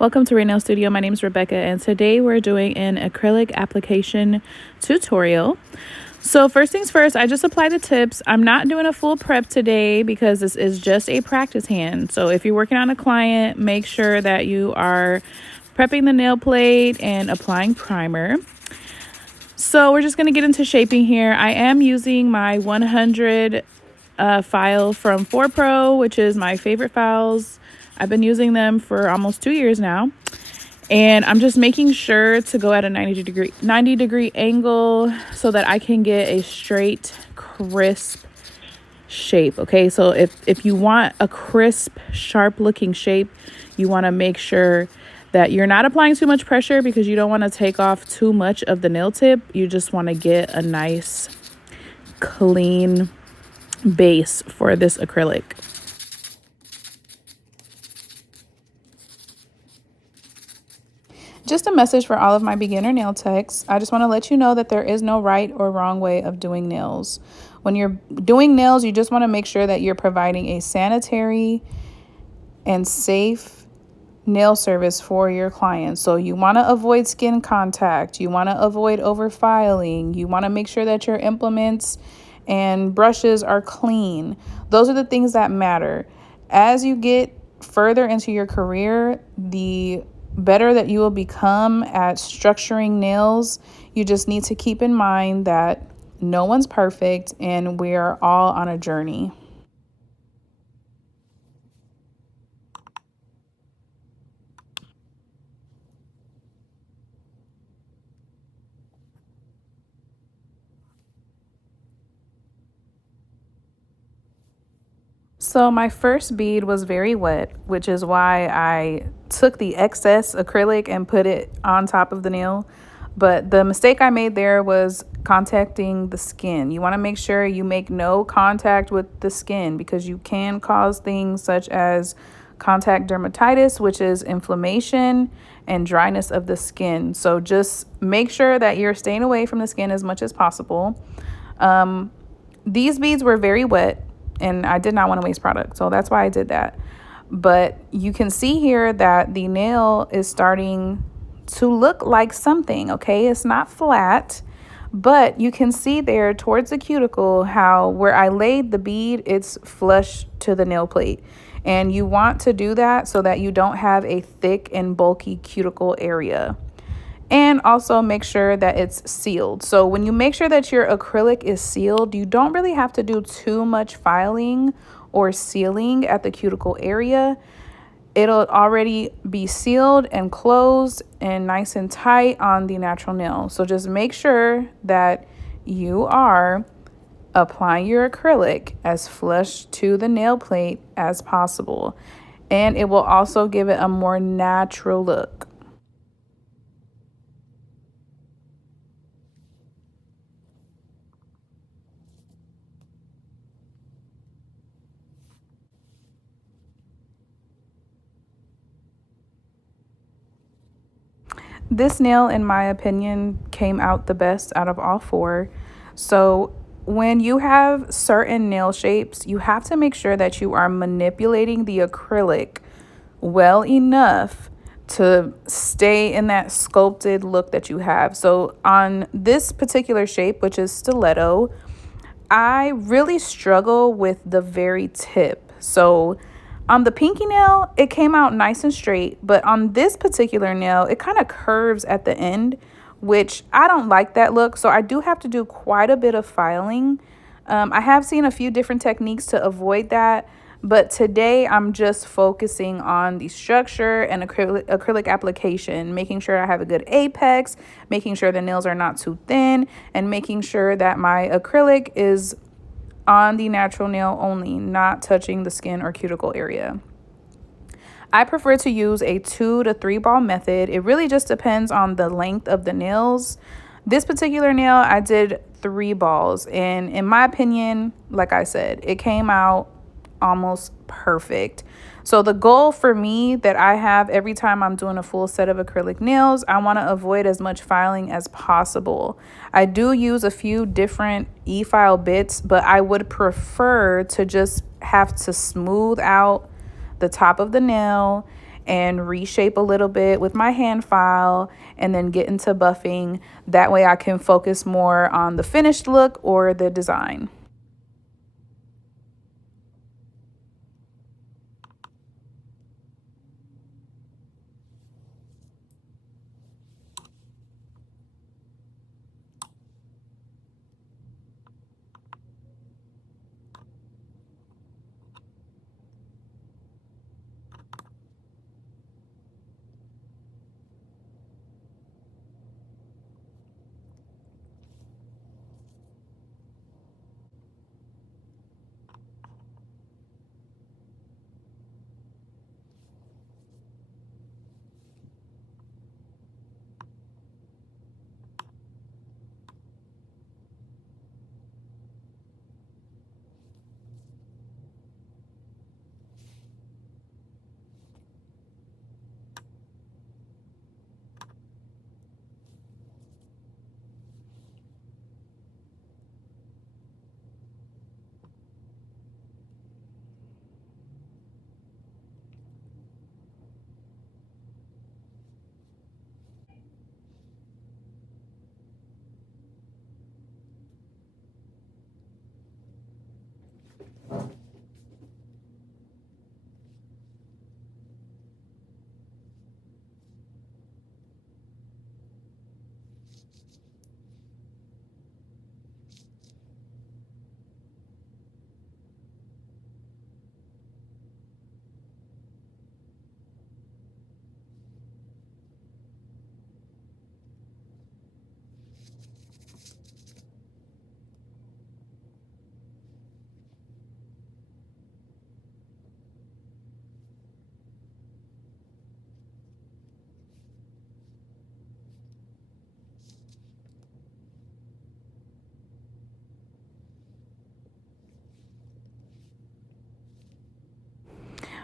Welcome to Nail Studio. My name is Rebecca, and today we're doing an acrylic application tutorial. So first things first, I just applied the tips. I'm not doing a full prep today because this is just a practice hand. So if you're working on a client, make sure that you are prepping the nail plate and applying primer. So we're just going to get into shaping here. I am using my 100 file from 4Pro, which is my favorite files. I've been using them for almost 2 years now. And I'm just making sure to go at a 90 degree angle so that I can get a straight, crisp shape. Okay, so if you want a crisp, sharp looking shape, you want to make sure that you're not applying too much pressure because you don't want to take off too much of the nail tip. You just want to get a nice, clean base for this acrylic. Just a message for all of my beginner nail techs. I just want to let you know that there is no right or wrong way of doing nails. When you're doing nails, you just want to make sure that you're providing a sanitary and safe nail service for your clients. So you want to avoid skin contact. You want to avoid overfiling. You want to make sure that your implements and brushes are clean. Those are the things that matter. As you get further into your career, the better that you will become at structuring nails. You just need to keep in mind that no one's perfect and we are all on a journey. So my first bead was very wet, which is why I took the excess acrylic and put it on top of the nail. But the mistake I made there was contacting the skin. You want to make sure you make no contact with the skin because you can cause things such as contact dermatitis, which is inflammation and dryness of the skin. So just make sure that you're staying away from the skin as much as possible. These beads were very wet and I did not want to waste product, so that's why I did that. But you can see here that the nail is starting to look like something, okay? It's not flat, but you can see there towards the cuticle how where I laid the bead, it's flush to the nail plate. And you want to do that so that you don't have a thick and bulky cuticle area. And also make sure that it's sealed. So when you make sure that your acrylic is sealed, you don't really have to do too much filing or sealing at the cuticle area. It'll already be sealed and closed and nice and tight on the natural nail. So just make sure that you are applying your acrylic as flush to the nail plate as possible. And it will also give it a more natural look. This nail, in my opinion, came out the best out of all four. So when you have certain nail shapes, you have to make sure that you are manipulating the acrylic well enough to stay in that sculpted look that you have. So on this particular shape, which is stiletto, I really struggle with the very tip. So on the pinky nail, it came out nice and straight, but on this particular nail, it kind of curves at the end, which I don't like that look. So I do have to do quite a bit of filing. I have seen a few different techniques to avoid that, but today I'm just focusing on the structure and acrylic application, making sure I have a good apex, making sure the nails are not too thin, and making sure that my acrylic is on the natural nail only, not touching the skin or cuticle area. I prefer to use a 2 to 3 ball method. It really just depends on the length of the nails. This particular nail, I did 3 balls. And in my opinion, like I said, it came out almost perfect. So the goal for me that I have every time I'm doing a full set of acrylic nails, I want to avoid as much filing as possible. I do use a few different e-file bits, but I would prefer to just have to smooth out the top of the nail and reshape a little bit with my hand file and then get into buffing. That way I can focus more on the finished look or the design.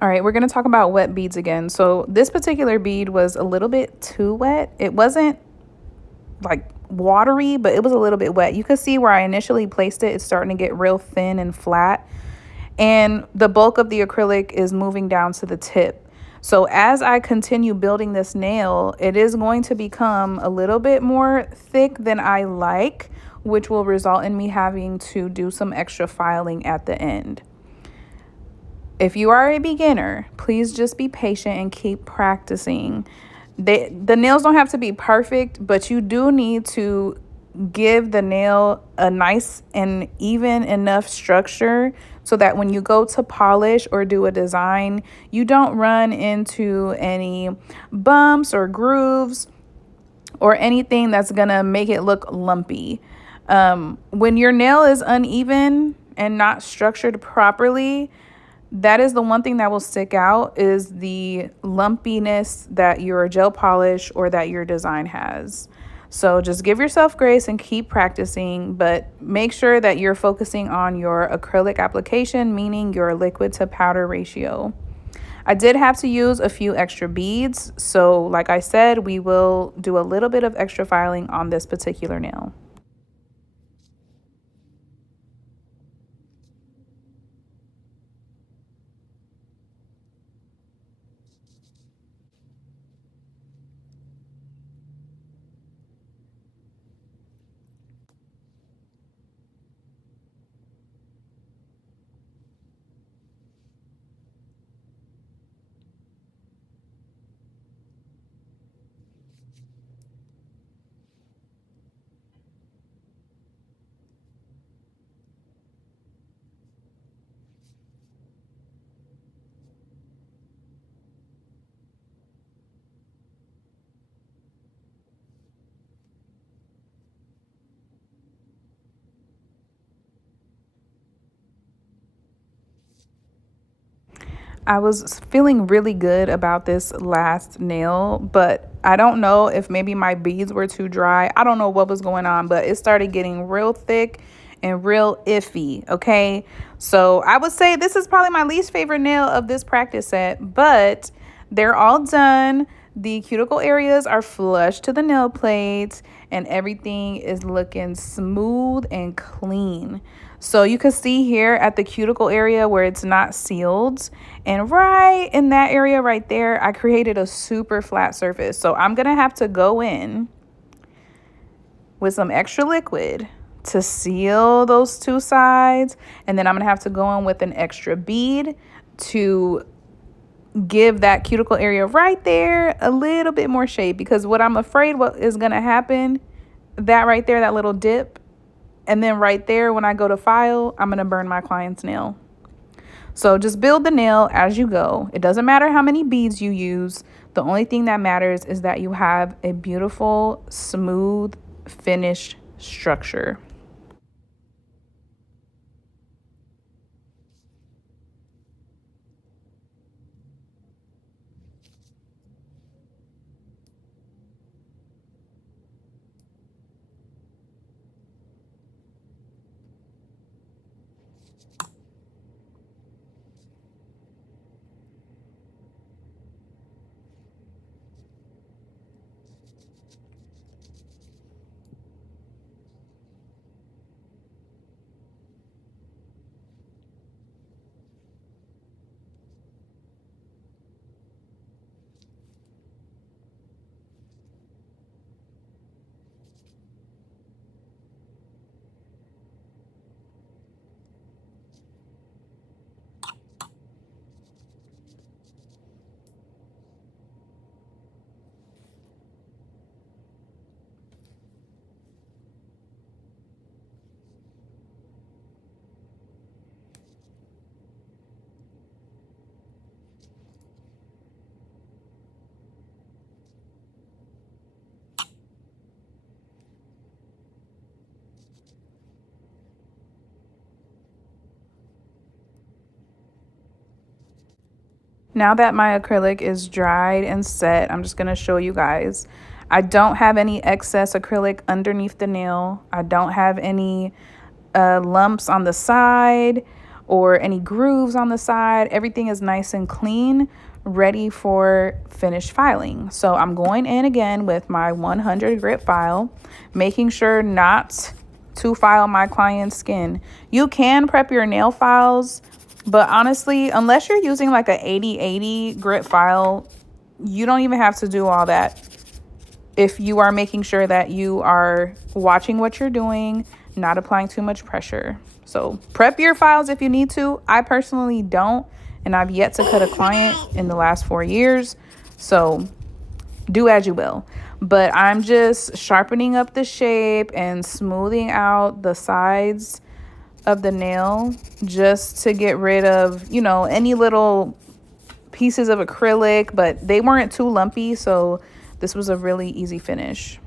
All right, we're going to talk about wet beads again. So this particular bead was a little bit too wet. It wasn't like watery, but it was a little bit wet. You could see where I initially placed it, it's starting to get real thin and flat. And the bulk of the acrylic is moving down to the tip. So as I continue building this nail, it is going to become a little bit more thick than I like, which will result in me having to do some extra filing at the end. If you are a beginner, please just be patient and keep practicing. The nails don't have to be perfect, but you do need to give the nail a nice and even enough structure so that when you go to polish or do a design, you don't run into any bumps or grooves or anything that's gonna make it look lumpy. When your nail is uneven and not structured properly, that is the one thing that will stick out, is the lumpiness that your gel polish or that your design has. So just give yourself grace and keep practicing, but make sure that you're focusing on your acrylic application, meaning your liquid to powder ratio. I did have to use a few extra beads. So like I said, we will do a little bit of extra filing on this particular nail. I was feeling really good about this last nail, but I don't know if maybe my beads were too dry. I don't know what was going on, but it started getting real thick and real iffy, okay? So I would say this is probably my least favorite nail of this practice set, but They're all done. The cuticle areas are flush to the nail plates, and everything is looking smooth and clean. So you can see here at the cuticle area where it's not sealed, and right in that area right there, I created a super flat surface. So I'm gonna have to go in with some extra liquid to seal those two sides, and then I'm gonna have to go in with an extra bead to give that cuticle area right there a little bit more shape, because what I'm afraid what is going to happen, that right there, that little dip, and then right there when I go to file, I'm going to burn my client's nail. So just build the nail as you go. It doesn't matter how many beads you use. The only thing that matters is that you have a beautiful, smooth, finished structure. Now that my acrylic is dried and set, I'm just going to show you guys. I don't have any excess acrylic underneath the nail. I don't have any lumps on the side or any grooves on the side. Everything is nice and clean, ready for finished filing. So I'm going in again with my 100 grit file, making sure not to file my client's skin. You can prep your nail files, but honestly, unless you're using like a 80/80 grit file, you don't even have to do all that if you are making sure that you are watching what you're doing, not applying too much pressure. So prep your files if you need to. I personally don't, and I've yet to cut a client in the last 4 years. So do as you will. But I'm just sharpening up the shape and smoothing out the sides of the nail just to get rid of, any little pieces of acrylic, but they weren't too lumpy, so this was a really easy finish.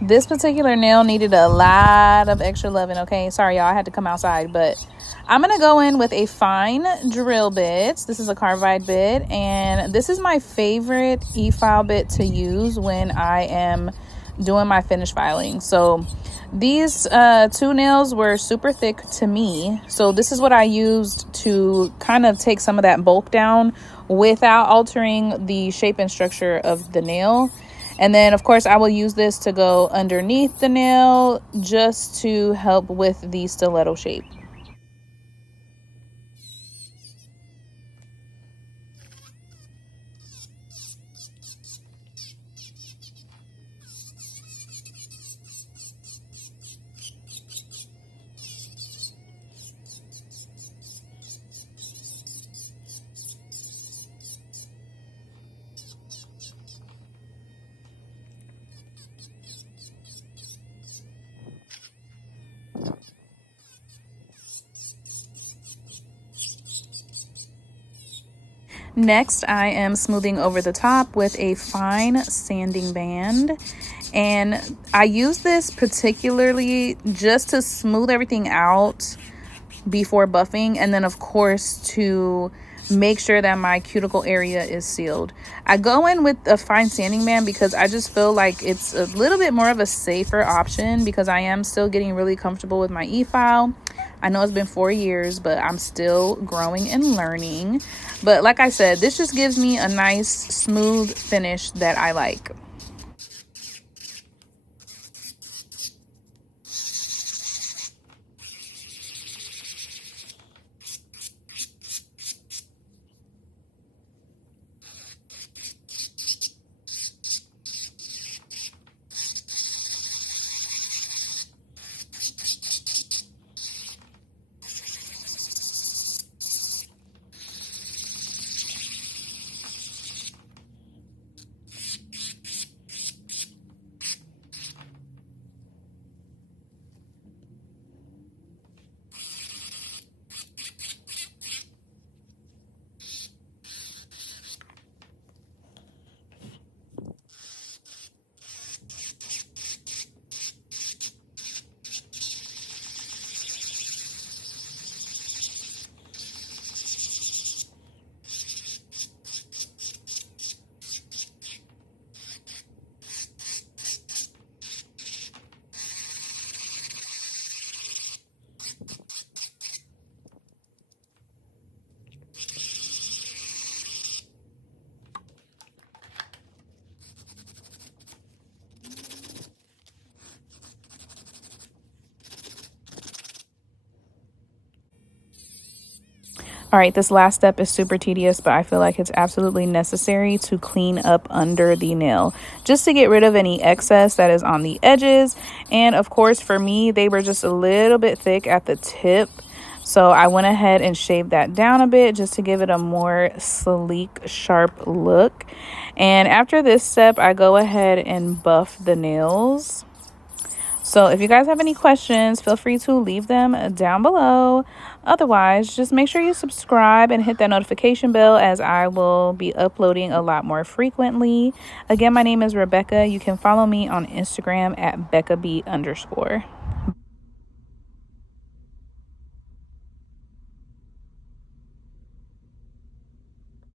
This particular nail needed a lot of extra loving, okay? Sorry, y'all, I had to come outside, but I'm going to go in with a fine drill bit. This is a carbide bit, and this is my favorite e-file bit to use when I am doing my finish filing. So these two nails were super thick to me, so this is what I used to kind of take some of that bulk down without altering the shape and structure of the nail. And then, of course, I will use this to go underneath the nail just to help with the stiletto shape. Next, I am smoothing over the top with a fine sanding band. And I use this particularly just to smooth everything out before buffing, and then of course to make sure that my cuticle area is sealed. I go in with a fine sanding band because I just feel like it's a little bit more of a safer option, because I am still getting really comfortable with my e-file. I know it's been 4 years, but I'm still growing and learning. But like I said, this just gives me a nice smooth finish that I like. All right, this last step is super tedious, but I feel like it's absolutely necessary to clean up under the nail, just to get rid of any excess that is on the edges. And of course, for me, they were just a little bit thick at the tip. So I went ahead and shaved that down a bit just to give it a more sleek, sharp look. And after this step, I go ahead and buff the nails. So if you guys have any questions, feel free to leave them down below. Otherwise, just make sure you subscribe and hit that notification bell, as I will be uploading a lot more frequently. Again, my name is Rebecca. You can follow me on Instagram at BeccaB_.